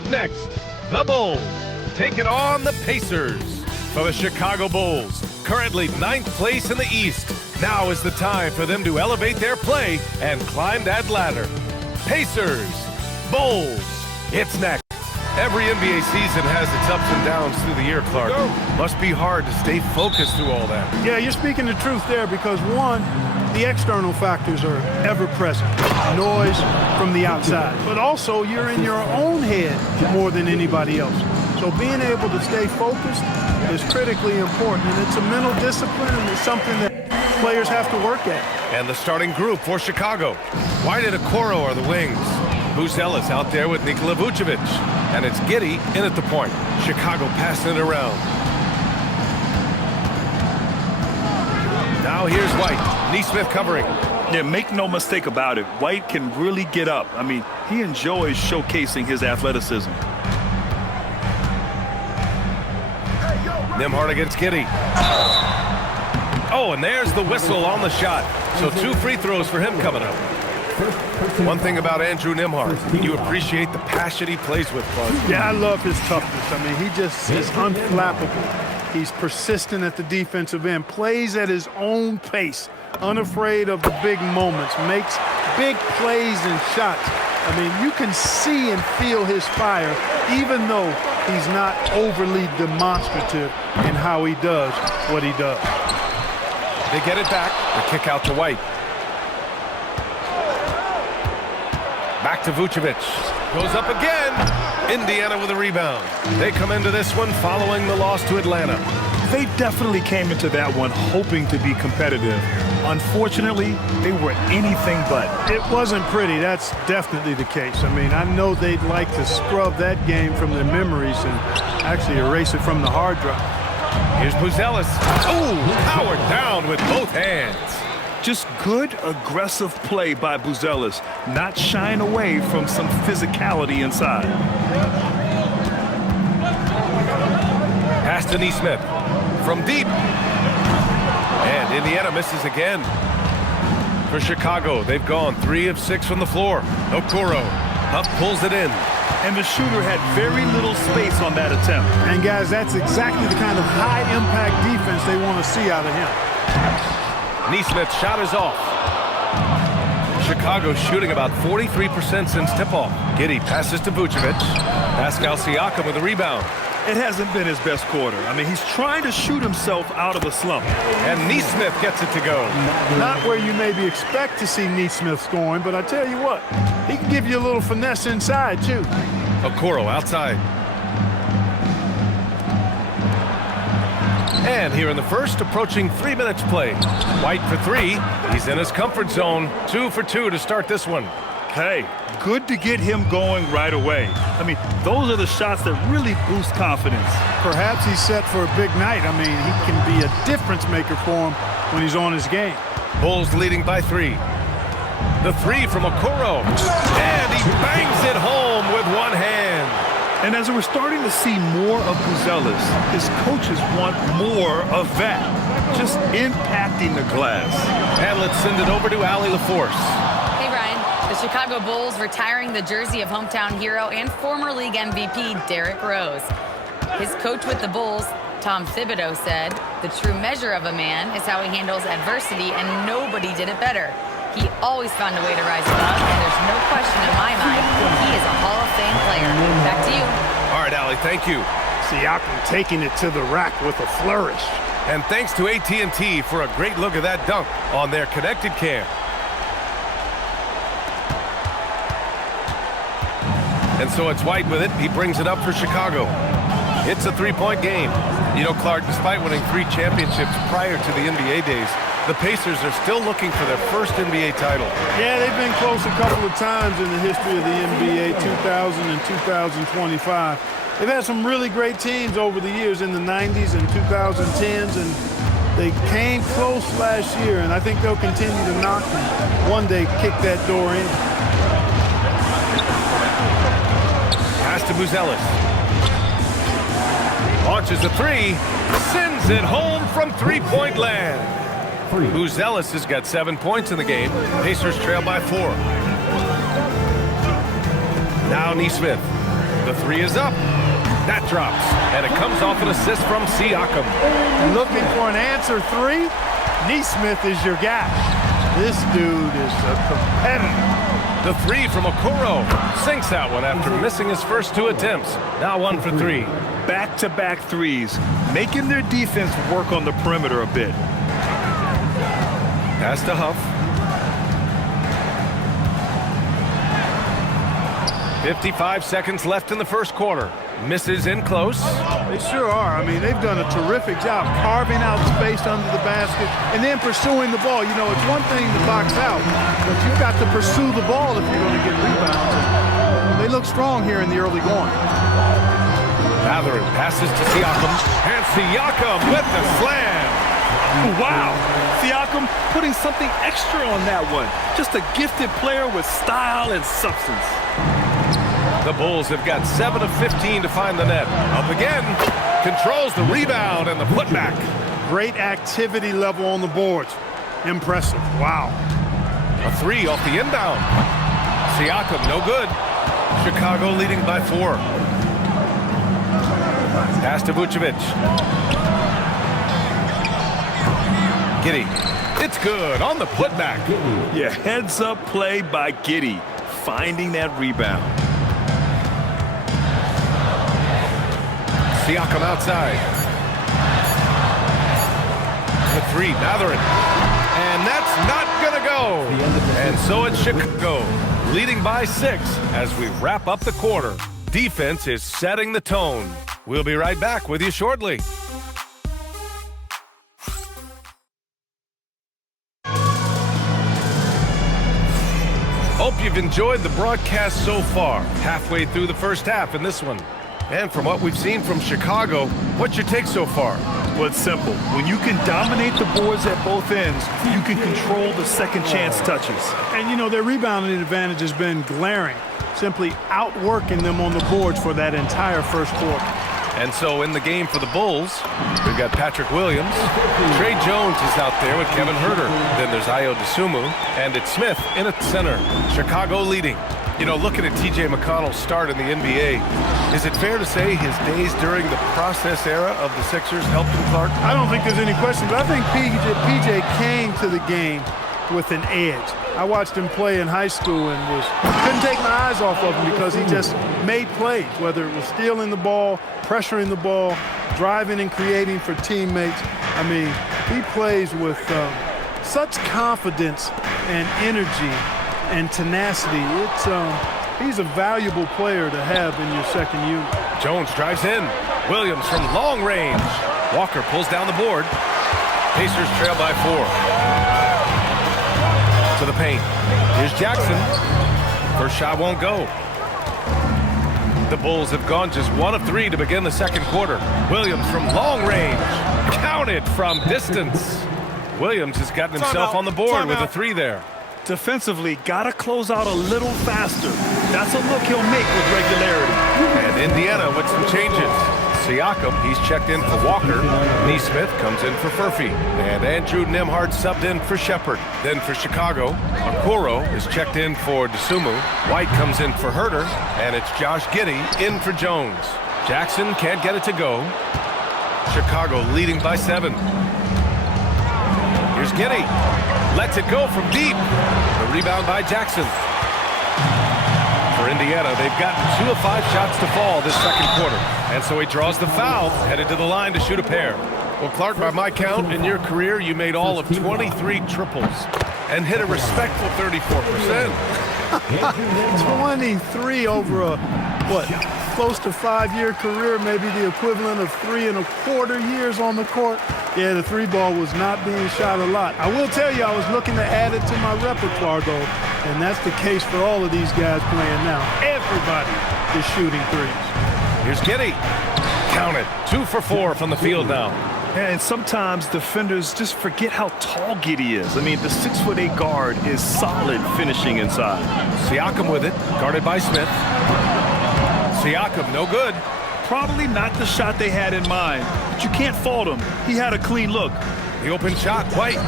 Up next, the Bulls taking on the Pacers. For the Chicago Bulls, currently 9th place in the East, now is the time for them to elevate their play and climb that ladder. Pacers, Bulls, it's next. Every NBA season has its ups and downs through the year, Clark. Must be hard to stay focused through all that. Yeah, you're speaking the truth there because, one, the external factors are ever present. Noise from the outside. But also, you're in your own head more than anybody else. So being able to stay focused is critically important. And it's a mental discipline, and it's something that players have to work at. And the starting group for Chicago. White and Okoro are the wings. Buzelis out there with Nikola Vucevic. And it's Giddey in at the point. Chicago passing it around. Now here's White. Nesmith covering. Yeah, make no mistake about it. White can really get up. I mean, he enjoys showcasing his athleticism. Nembhard against Giddey. Oh, and there's the whistle on the shot. So 2 free throws for him coming up. One thing about Andrew Nembhard, you appreciate the passion he plays with, Clark. Yeah, I love his toughness. I mean, he just is unflappable. He's persistent at the defensive end, plays at his own pace, unafraid of the big moments, makes big plays and shots. I mean, you can see and feel his fire, even though he's not overly demonstrative in how he does what he does. They get it back. The kick out to White. Back to Vucevic. Goes up again. Indiana with a rebound. They come into this one following the loss to Atlanta. They definitely came into that one hoping to be competitive. Unfortunately, they were anything but. It wasn't pretty. That's definitely the case. I mean, I know they'd like to scrub that game from their memories and actually erase it from the hard drive. Here's Buzelis. Oh, powered down with both hands. Just good, aggressive play by Buzelis, not shying away from some physicality inside. Pass to Nesmith from deep. And Indiana misses again. For Chicago, they've gone 3 of 6 from the floor. Okoro up pulls it in. And the shooter had very little space on that attempt. And guys, that's exactly the kind of high-impact defense they want to see out of him. Nesmith's shot is off. Chicago shooting about 43% since tip-off. Giddey passes to Vucevic. Pascal Siakam with a rebound. It hasn't been his best quarter. I mean, he's trying to shoot himself out of the slump. And Nesmith gets it to go. Not where you maybe expect to see Nesmith scoring, but I tell you what, he can give you a little finesse inside, too. Okoro outside. And here in the first, approaching 3 minutes played. White for 3. He's in his comfort zone. 2 for 2 to start this one. Hey, good to get him going right away. I mean, those are the shots that really boost confidence. Perhaps he's set for a big night. I mean, he can be a difference maker for him when he's on his game. Bulls leading by 3. The 3 from Okoro. And he bangs it home with one hand. And as we're starting to see more of Buzelis, his coaches want more of that. Just impacting the glass. And let's send it over to Allie LaForce. Hey, Brian. The Chicago Bulls retiring the jersey of hometown hero and former league MVP Derrick Rose. His coach with the Bulls, Tom Thibodeau, said, "The true measure of a man is how he handles adversity, and nobody did it better. He always found a way to rise above, and there's no question in my mind he is a Hall of Fame player." Back to you. All right, Allie, thank you. Siakam taking it to the rack with a flourish. And thanks to AT&T for a great look at that dunk on their connected cam. And so it's White with it. He brings it up for Chicago. It's a 3-point game. You know, Clark, despite winning 3 championships prior to the NBA days, the Pacers are still looking for their first NBA title. Yeah, they've been close a couple of times in the history of the NBA, 2000 and 2025. They've had some really great teams over the years in the 90s and 2010s, and they came close last year, and I think they'll continue to knock and one day kick that door in. Pass to Buzelis. Launches a 3, sends it home from 3-point land. Buzelis has got 7 points in the game. Pacers trail by 4. Now Nesmith. The three is up. That drops, and it comes off an assist from Siakam. Looking for an answer three? Neesmith is your guy. This dude is a competitor. The three from Okoro sinks that one after missing his first two attempts. Now 1 for 3. Back-to-back threes, making their defense work on the perimeter a bit. Pass to Huff. 55 seconds left in the first quarter. Misses in close. They sure are. I mean, they've done a terrific job carving out space under the basket and then pursuing the ball. You know, it's one thing to box out, but you've got to pursue the ball if you're going to get rebounds. They look strong here in the early going. Matherin passes to Siakam, and Siakam with the slam. Wow, Siakam putting something extra on that one. Just a gifted player with style and substance. The Bulls have got 7 of 15 to find the net. Up again, controls the rebound and the putback. Great activity level on the boards. Impressive. Wow. A three off the inbound. Siakam, no good. Chicago leading by 4. Pass to Vucevic. Giddey. It's good on the putback. Yeah, heads-up play by Giddey, finding that rebound. Siakam outside. The three, Matherin. And that's not going to go. And so it's Chicago, leading by 6 as we wrap up the quarter. Defense is setting the tone. We'll be right back with you shortly. Hope you've enjoyed the broadcast so far. Halfway through the first half in this one. And from what we've seen from Chicago, what's your take so far? Well, it's simple. When you can dominate the boards at both ends, you can control the second chance touches. And, you know, their rebounding advantage has been glaring, simply outworking them on the boards for that entire first quarter. And so in the game for the Bulls, we've got Patrick Williams. Trey Jones is out there with Kevin Huerter. Then there's Ayo Dosunmu, and it's Smith in at center. Chicago leading. You know, looking at T.J. McConnell's start in the NBA, is it fair to say his days during the process era of the Sixers helped him, Clark? I don't think there's any question, but I think PJ came to the game with an edge. I watched him play in high school and couldn't take my eyes off of him because he just made plays, whether it was stealing the ball, pressuring the ball, driving and creating for teammates. I mean, he plays with such confidence and energy and tenacity. He's a valuable player to have in your second unit. Jones drives in. Williams from long range. Walker pulls down the board. Pacers trail by 4. To the paint. Here's Jackson. First shot won't go. The Bulls have gone just 1 of 3 to begin the second quarter. Williams from long range. Counted from distance. Williams has gotten himself on the board with a 3 there. Defensively, gotta close out a little faster. That's a look he'll make with regularity. And Indiana with some changes. Siakam, he's checked in for Walker. Neesmith comes in for Furphy. And Andrew Nembhard subbed in for Shepard. Then for Chicago, Okoro is checked in for Dosunmu. White comes in for Huerter. And it's Josh Giddey in for Jones. Jackson can't get it to go. Chicago leading by 7. Here's Giddey. Lets it go from deep. The rebound by Jackson. For Indiana, they've gotten 2 of 5 shots to fall this second quarter. And so he draws the foul, headed to the line to shoot a pair. Well, Clark, by my count, in your career, you made all of 23 triples and hit a respectful 34%. 23 over a, close to 5-year career, maybe the equivalent of 3 1/4 years on the court. Yeah, the 3 ball was not being shot a lot. I will tell you, I was looking to add it to my repertoire, though, and that's the case for all of these guys playing now. Everybody is shooting threes. Here's Giddey. Count it. 2 for 4 from the field now. And sometimes defenders just forget how tall Giddey is. I mean, the 6'8" guard is solid finishing inside. Siakam with it, guarded by Smith. Siakam, no good. Probably not the shot they had in mind, but you can't fault him. He had a clean look. The open shot, White.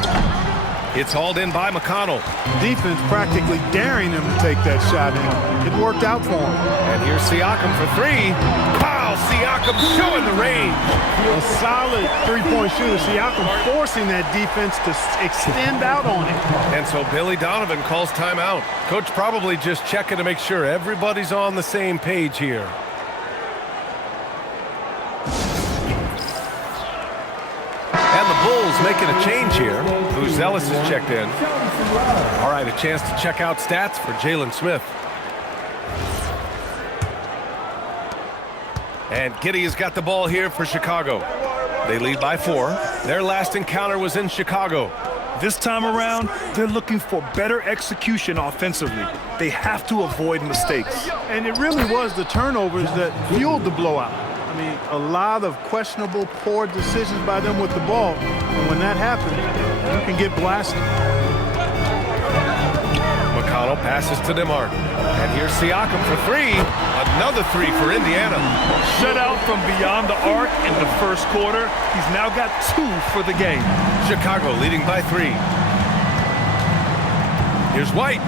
It's hauled in by McConnell. Defense practically daring them to take that shot, and it worked out for him. And here's Siakam for three. Wow, Siakam showing the range. A solid three-point shooter. Siakam forcing that defense to extend out on him. And so Billy Donovan calls timeout. Coach probably just checking to make sure everybody's on the same page here. And the Bulls making a change here. Buzelis is checked in. All right, a chance to check out stats for Jalen Smith. And Giddey has got the ball here for Chicago. They lead by 4. Their last encounter was in Chicago. This time around, they're looking for better execution offensively. They have to avoid mistakes. And it really was the turnovers that fueled the blowout. I mean, a lot of questionable, poor decisions by them with the ball. And when that happens, you can get blasted. McConnell passes to DeMar. And here's Siakam for 3. Another 3 for Indiana. Shut out from beyond the arc in the first quarter. He's now got 2 for the game. Chicago leading by 3. Here's White.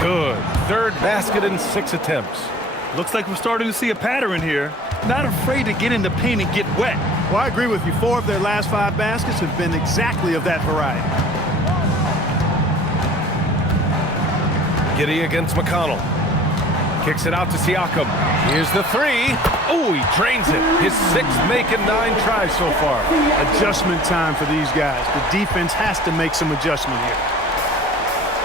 Good. Third basket in 6 attempts. Looks like we're starting to see a pattern here. Not afraid to get in the paint and get wet. Well, I agree with you. 4 of their last 5 baskets have been exactly of that variety. Giddey against McConnell. Kicks it out to Siakam. Here's the 3. Oh, he drains it. His 6th make and 9 tries so far. Adjustment time for these guys. The defense has to make some adjustment here.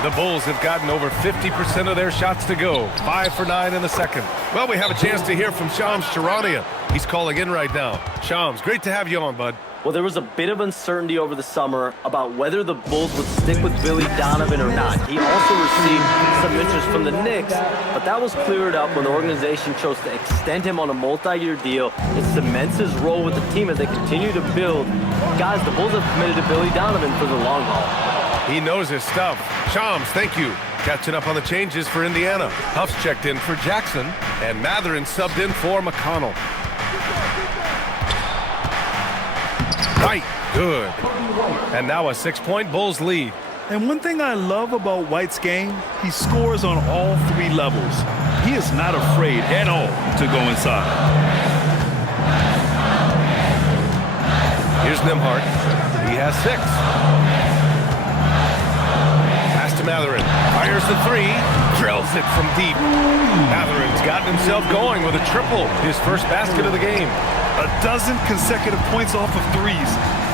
The Bulls have gotten over 50% of their shots to go. 5 for 9 in the second. Well, we have a chance to hear from Shams Charania. He's calling in right now. Shams, great to have you on, bud. Well, there was a bit of uncertainty over the summer about whether the Bulls would stick with Billy Donovan or not. He also received some interest from the Knicks, but that was cleared up when the organization chose to extend him on a multi-year deal. It cements his role with the team as they continue to build. Guys, the Bulls have committed to Billy Donovan for the long haul. He knows his stuff. Shams, thank you. Catching up on the changes for Indiana. Huff's checked in for Jackson, and Matherin subbed in for McConnell. White, good. And now a 6-point Bulls lead. And one thing I love about White's game, he scores on all 3 levels. He is not afraid at all to go inside. Here's Nembhard. He has 6. Pass to Matherin. Fires the 3. Drills it from deep. Matherin's gotten himself going with a triple. His first basket of the game. A dozen consecutive points off of 3s.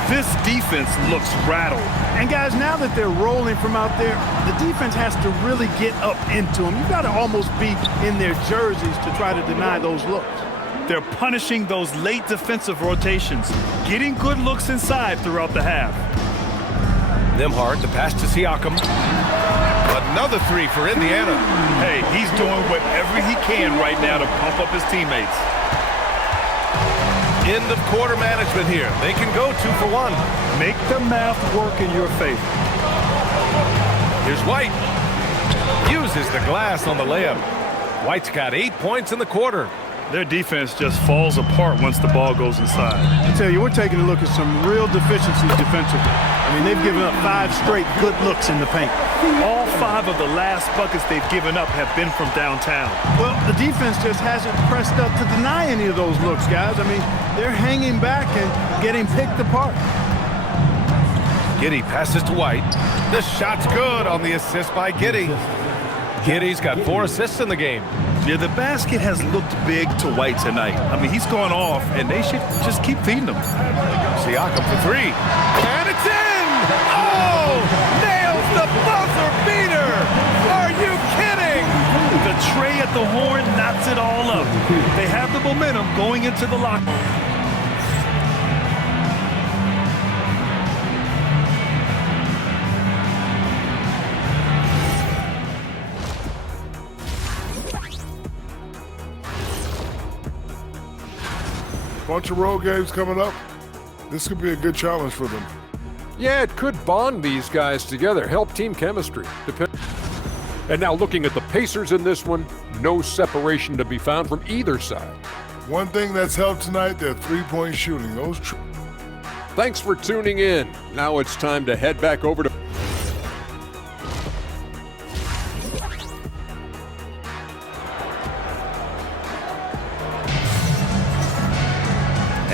This defense looks rattled. And guys, now that they're rolling from out there, the defense has to really get up into them. You've got to almost be in their jerseys to try to deny those looks. They're punishing those late defensive rotations, getting good looks inside throughout the half. Nembhard, the pass to Siakam. Another 3 for Indiana. Hey, he's doing whatever he can right now to pump up his teammates. End of quarter management here. They can go 2 for 1. Make the math work in your favor. Here's White. Uses the glass on the layup. White's got 8 points in the quarter. Their defense just falls apart once the ball goes inside. I tell you, we're taking a look at some real deficiencies defensively. I mean, they've given up 5 straight good looks in the paint. All 5 of the last buckets they've given up have been from downtown. Well, the defense just hasn't pressed up to deny any of those looks, guys. I mean, they're hanging back and getting picked apart. Giddey passes to White. The shot's good on the assist by Giddey. Giddey's got 4 assists in the game. Yeah, the basket has looked big to White tonight. I mean, he's gone off, and they should just keep feeding him. Siakam for 3. And it's in! Oh! Nails the buzzer beater! Are you kidding? The tray at the horn knocks it all up. They have the momentum going into the locker room. Bunch of road games coming up. This could be a good challenge for them. Yeah, it could bond these guys together, help team chemistry. And now looking at the Pacers in this one, no separation to be found from either side. One thing that's helped tonight, their three-point shooting. Thanks for tuning in. Now it's time to head back over to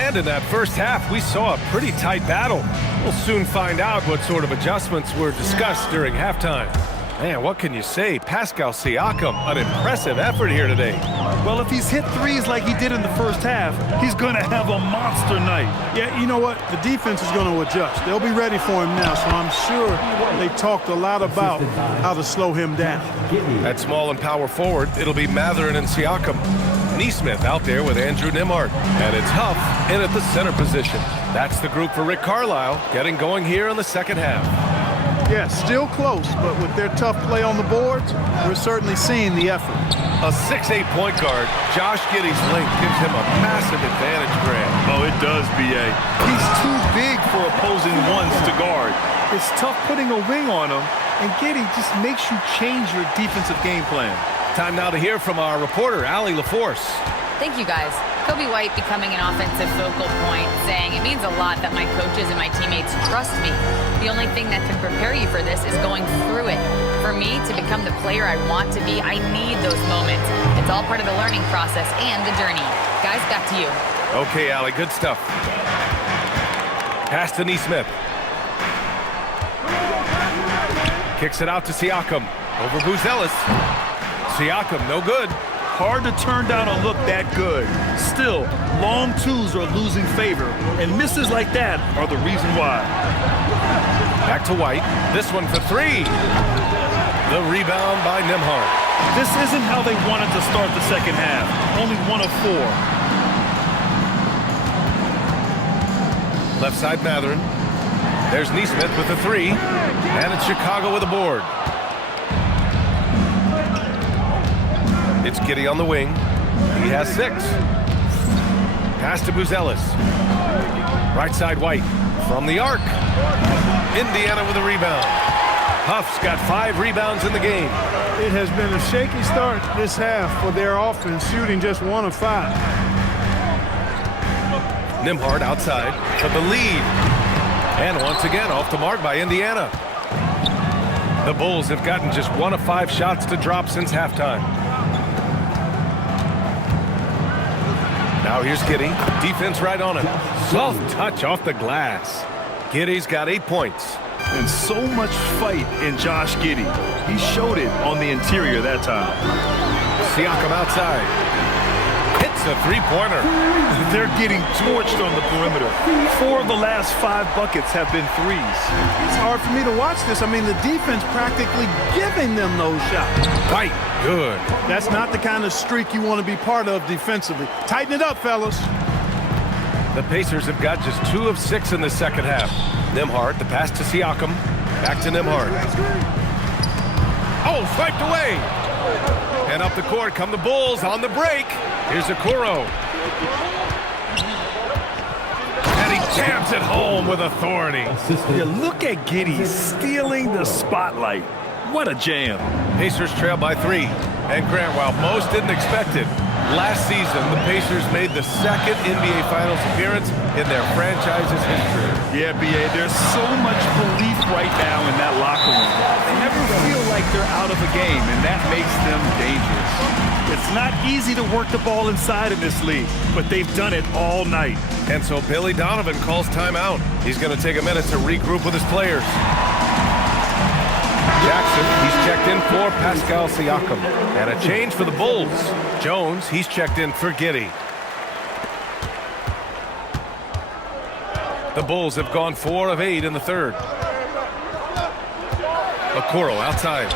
And in that first half, we saw a pretty tight battle. We'll soon find out what sort of adjustments were discussed during halftime. Man, what can you say? Pascal Siakam, an impressive effort here today. Well, if he's hit threes like he did in the first half, he's going to have a monster night. Yeah, you know what? The defense is going to adjust. They'll be ready for him now, so I'm sure they talked a lot about how to slow him down. At small and power forward, it'll be Matherin and Siakam. Neesmith out there with Andrew Nembhard. And it's Huff in at the center position. That's the group for Rick Carlisle, getting going here in the second half. Yeah, still close, but with their tough play on the boards, we're certainly seeing the effort. A 6'8" point guard, Josh Giddey's length gives him a massive advantage, Grant. Oh, it does, B.A. He's too big for opposing ones to guard. It's tough putting a wing on him, and Giddey just makes you change your defensive game plan. Time now to hear from our reporter, Allie LaForce. Thank you, guys. Kobe White becoming an offensive focal point, saying it means a lot that my coaches and my teammates trust me. The only thing that can prepare you for this is going through it. For me to become the player I want to be, I need those moments. It's all part of the learning process and the journey. Guys, back to you. Okay, Allie, good stuff. Pass to Neesmith. Kicks it out to Siakam. Over Buzelis. Siakam, no good. Hard to turn down a look that good. Still, long twos are losing favor, and misses like that are the reason why. Back to White. This one for three. The rebound by Nembhard. This isn't how they wanted to start the second half. Only 1 of 4. Left side Matherin. There's Neesmith with the three. And it's Chicago with a board. It's Giddey on the wing. He has 6. Pass to Buzelis. Right side White. From the arc. Indiana with a rebound. Huff's got 5 rebounds in the game. It has been a shaky start this half for their offense, shooting just 1 of 5. Nembhard outside for the lead. And once again off the mark by Indiana. The Bulls have gotten just 1 of 5 shots to drop since halftime. Now here's Giddey. Defense right on him. Soft touch off the glass. Giddey's got 8 points. And so much fight in Josh Giddey. He showed it on the interior that time. Siakam outside. Hits a three-pointer. They're getting torched on the perimeter. 4 of the last 5 buckets have been threes. It's hard for me to watch this. I mean, the defense practically giving them those shots. Right. Good. That's not the kind of streak you want to be part of defensively. Tighten it up, fellas. The Pacers have got just 2 of 6 in the second half. Nembhard, the pass to Siakam. Back to Nembhard. Oh, swiped away. And up the court come the Bulls on the break. Here's Okoro. And he jams it home with authority. Yeah, look at Giddey stealing the spotlight. What a jam. Pacers trail by 3. And Grant, while most didn't expect it, last season the Pacers made the 2nd NBA Finals appearance in their franchise's history. Yeah, B.A., there's so much belief right now in that locker room. They never feel like they're out of a game, and that makes them dangerous. It's not easy to work the ball inside in this league, but they've done it all night. And so Billy Donovan calls timeout. He's going to take a minute to regroup with his players. Jackson, he's checked in for Pascal Siakam. And a change for the Bulls. Jones, he's checked in for Giddey. The Bulls have gone 4 of 8 in the third. Okoro outside.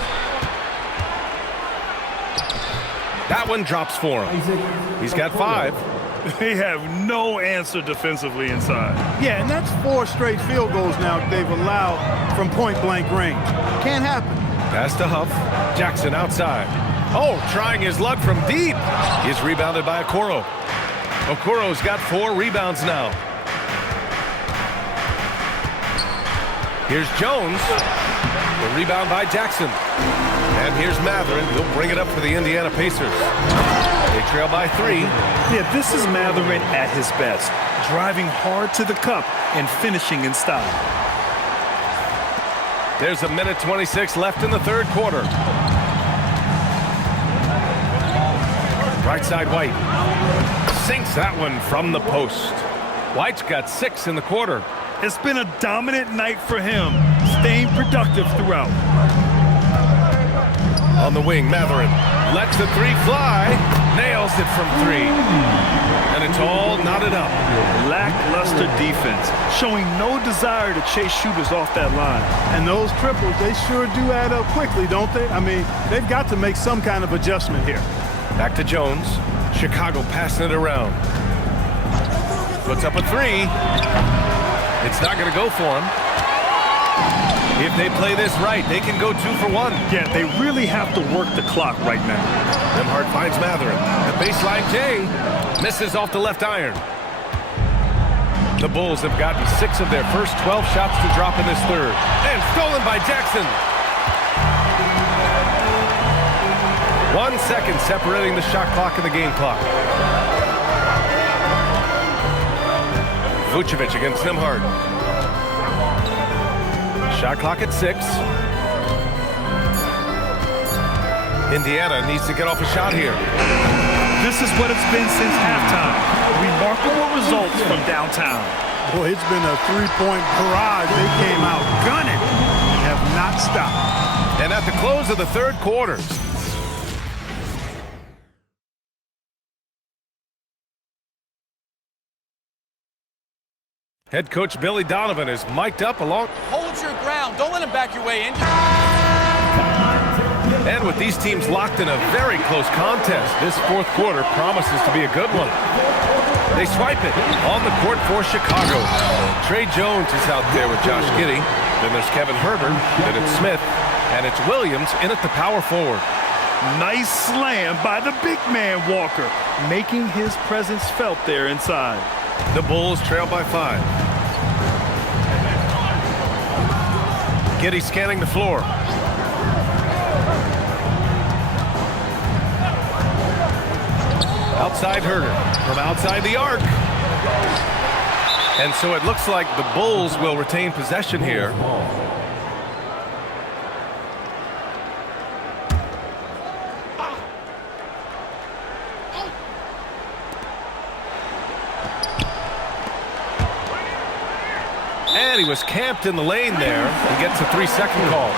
That one drops for him. He's got 5. They have no answer defensively inside. Yeah, and that's 4 straight field goals now they've allowed from point-blank range. Can't happen. Pass to Huff. Jackson outside. Oh, trying his luck from deep. He's rebounded by Okoro. Okoro's got 4 rebounds now. Here's Jones. The rebound by Jackson. And here's Matherin. He'll bring it up for the Indiana Pacers. They trail by 3. Yeah, this is Matherin at his best. Driving hard to the cup and finishing in style. There's a minute 26 left in the third quarter. Right side White. Sinks that one from the post. White's got 6 in the quarter. It's been a dominant night for him, staying productive throughout. On the wing, Matherin lets the 3 fly, nails it from 3. And it's all knotted up. Lackluster defense, showing no desire to chase shooters off that line. And those triples, they sure do add up quickly, don't they? I mean, they've got to make some kind of adjustment here. Back to Jones. Chicago passing it around. Puts up a 3. It's not going to go for him. If they play this right, they can go 2 for 1. Yeah, they really have to work the clock right now. Nembhard finds Matherin. The baseline J misses off the left iron. The Bulls have gotten 6 of their first 12 shots to drop in this third. And stolen by Jackson. 1 second separating the shot clock and the game clock. Vucevic against Nembhard. Shot clock at 6. Indiana needs to get off a shot here. This is what it's been since halftime. Remarkable results from downtown. Boy, it's been a 3-point barrage. They came out gunning and have not stopped. And at the close of the third quarter, head coach Billy Donovan is mic'd up along. Hold your ground. Don't let him back your way in. And with these teams locked in a very close contest, this fourth quarter promises to be a good one. They swipe it on the court for Chicago. Trey Jones is out there with Josh Giddey. Then there's Kevin Huerter. Then it's Smith. And it's Williams in at the power forward. Nice slam by the big man Walker, making his presence felt there inside. The Bulls trail by 5. Giddey scanning the floor. Outside Huerter from outside the arc. And so it looks like the Bulls will retain possession here. And he was camped in the lane there and gets a 3-second call.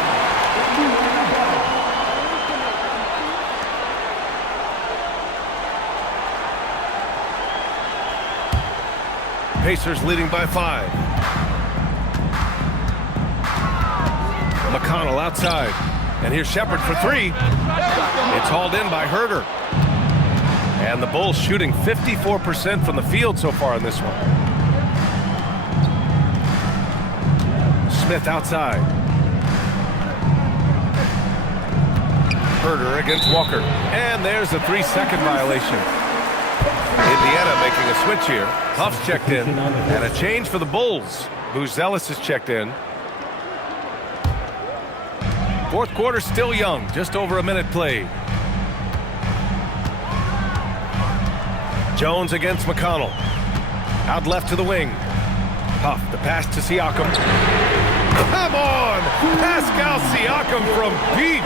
Pacers leading by 5. McConnell outside. And here's Shepard for 3. It's hauled in by Huerter. And the Bulls shooting 54% from the field so far in this one. Smith outside. Huerter against Walker. And there's a 3-second violation. Indiana making a switch here. Huff's checked in. And a change for the Bulls. Buzelis is checked in. Fourth quarter still young. Just over a minute played. Jones against McConnell. Out left to the wing. Huff, the pass to Siakam. Come on! Pascal Siakam from deep.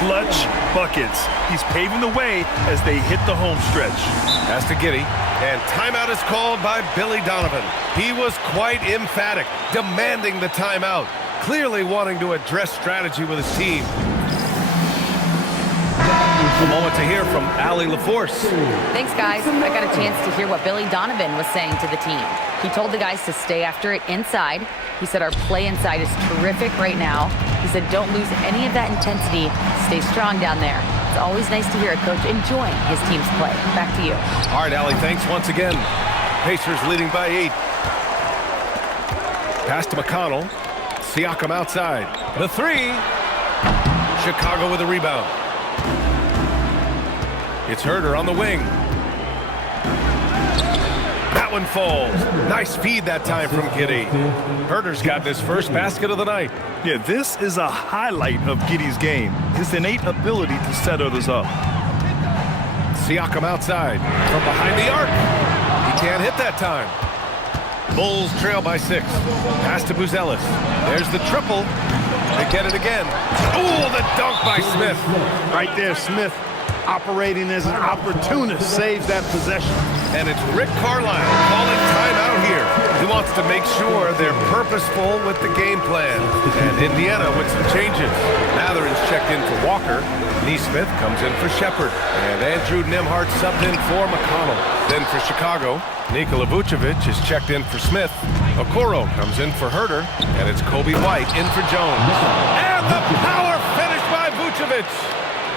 Clutch buckets. He's paving the way as they hit the home stretch. Pass to Giddey. And timeout is called by Billy Donovan. He was quite emphatic, demanding the timeout. Clearly wanting to address strategy with his team. A moment to hear from Allie LaForce. Thanks, guys. I got a chance to hear what Billy Donovan was saying to the team. He told the guys to stay after it inside. He said our play inside is terrific right now. He said don't lose any of that intensity. Stay strong down there. It's always nice to hear a coach enjoying his team's play. Back to you. All right, Allie, thanks once again. Pacers leading by 8. Pass to McConnell. Siakam outside. The 3. Chicago with a rebound. It's Huerter on the wing. That one falls. Nice feed that time from Giddey. Huerter's got his first basket of the night. Yeah, this is a highlight of Giddey's game. His innate ability to set others up. Siakam outside. From behind the arc. He can't hit that time. Bulls trail by 6. Pass to Buzelis. There's the triple. They get it again. Oh, the dunk by Smith. Right there, Smith operating as an opportunist, saves that possession. And it's Rick Carlisle calling timeout here. He wants to make sure they're purposeful with the game plan. And Indiana with some changes. Matherin's checked in for Walker. Neesmith comes in for Shepard. And Andrew Nembhard subbed in for McConnell. Then for Chicago, Nikola Vucevic is checked in for Smith. Okoro comes in for Herter. And it's Kobe White in for Jones. And the power finish by Vucevic.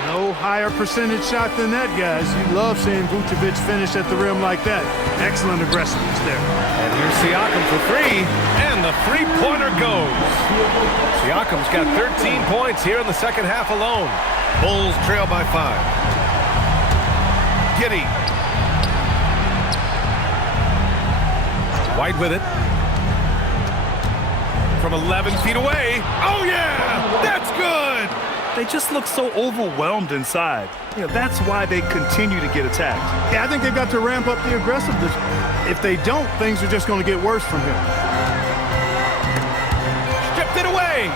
No higher percentage shot than that, guys. You love seeing Vucevic finish at the rim like that. Excellent aggressiveness there. And here's Siakam for three, and the three-pointer goes. Siakam's got 13 points here in the second half alone. Bulls trail by 5. Giddey. White with it. From 11 feet away. Oh, yeah! That's good! They just look so overwhelmed inside. You know, that's why they continue to get attacked. Yeah, I think they've got to ramp up the aggressiveness. If they don't, things are just going to get worse from here. Stripped it away.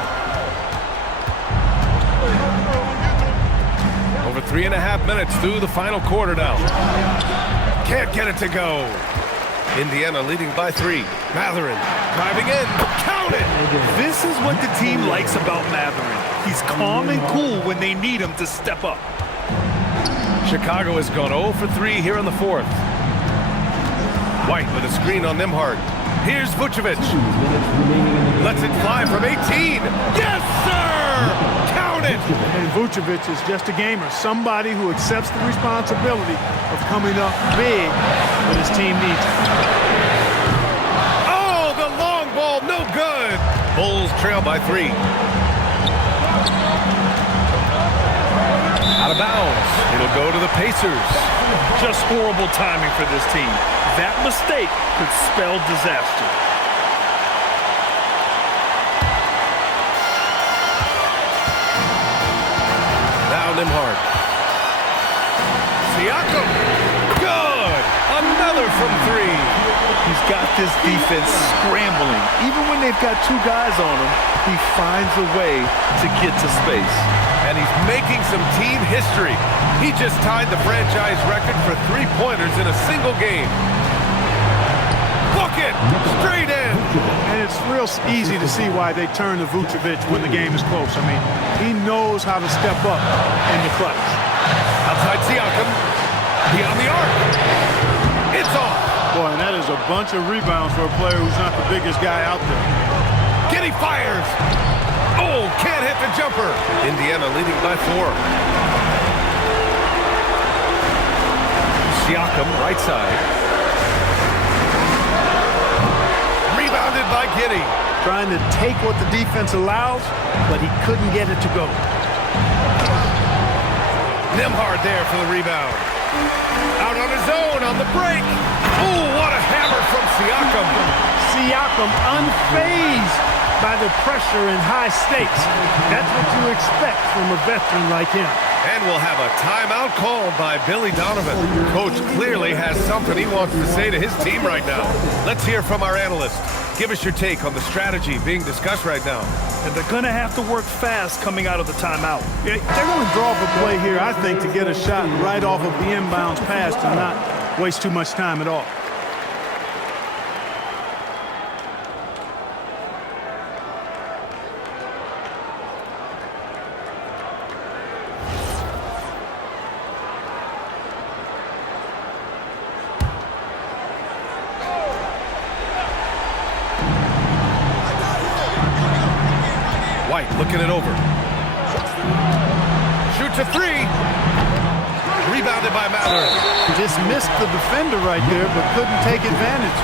Over 3.5 minutes through the final quarter now. Can't get it to go. Indiana leading by 3. Matherin driving in. Count it! This is what the team likes about Matherin. He's calm and cool when they need him to step up. Chicago has gone 0 for 3 here in the fourth. White with a screen on Nembhard. Here's Vucevic. Lets it fly from 18. Yes, sir! Count it! And Vucevic is just a gamer. Somebody who accepts the responsibility of coming up big when his team needs it. Oh, the long ball, no good! Bulls trail by 3. Out of bounds. It'll go to the Pacers. Just horrible timing for this team. That mistake could spell disaster. Now Nembhard. Siakam. Good. Another from 3. He's got this defense scrambling. Even when they've got 2 guys on him, he finds a way to get to space. And he's making some team history. He just tied the franchise record for three-pointers in a single game. Bucket! Straight in! And it's real easy to see why they turn to Vucevic when the game is close. I mean, he knows how to step up in the clutch. Outside Siakam. Beyond the arc. It's off. Boy, and that is a bunch of rebounds for a player who's not the biggest guy out there. Giddey fires. Oh, can't hit the jumper. Indiana leading by 4. Siakam, right side. Rebounded by Giddey. Trying to take what the defense allows, but he couldn't get it to go. Nembhard there for the rebound. Out on his own on the break. Oh, what a hammer from Siakam. Siakam unfazed by the pressure and high stakes. That's what you expect from a veteran like him. And we'll have a timeout called by Billy Donovan. Coach clearly has something he wants to say to his team right now. Let's hear from our analyst. Give us your take on the strategy being discussed right now. And they're going to have to work fast coming out of the timeout. They're going to draw up a play here, I think, to get a shot right off of the inbounds pass and not waste too much time at all. White looking it over. Shoots a 3. Rebounded by Matherin. Just missed the defender right there, but couldn't take advantage.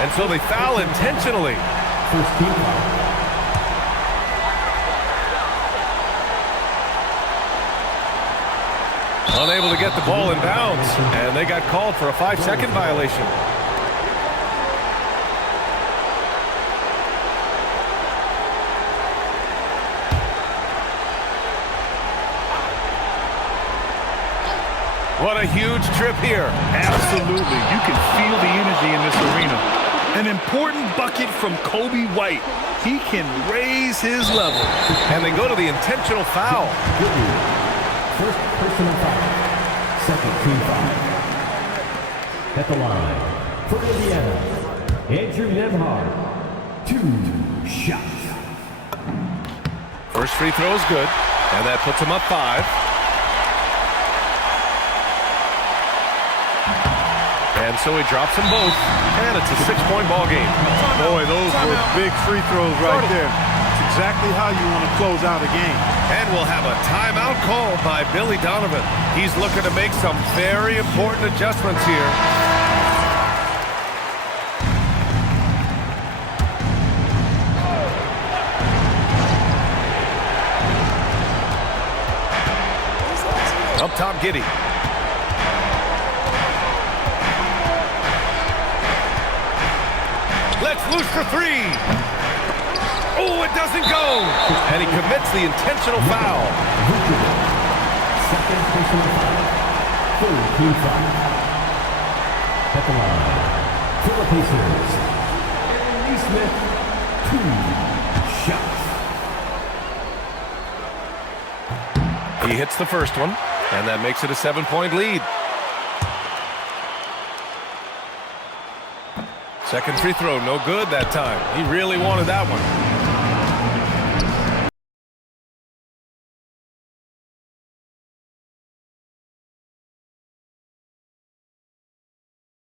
And so they foul intentionally. Unable to get the ball in bounds, and they got called for a 5-second violation. What a huge trip here. Absolutely. You can feel the energy in this arena. An important bucket from Kobe White. He can raise his level. And they go to the intentional foul. First personal foul. At the line, for Indiana, Andrew Nembhard, 2 shots. First free throw is good, and that puts him up 5. And so he drops them both, and it's a 6-point ball game. Boy, those were big free throws right there. It's exactly how you want to close out a game. And we'll have a timeout called by Billy Donovan. He's looking to make some very important adjustments here. Up top, Giddey. Let's loose for 3. Oh, it doesn't go. And he commits the intentional foul. Second personal foul. Full team foul. At the line, for the Pacers, Lee Smith, 2 shots. He hits the first one, and that makes it a 7-point lead. Second free throw, no good that time. He really wanted that one.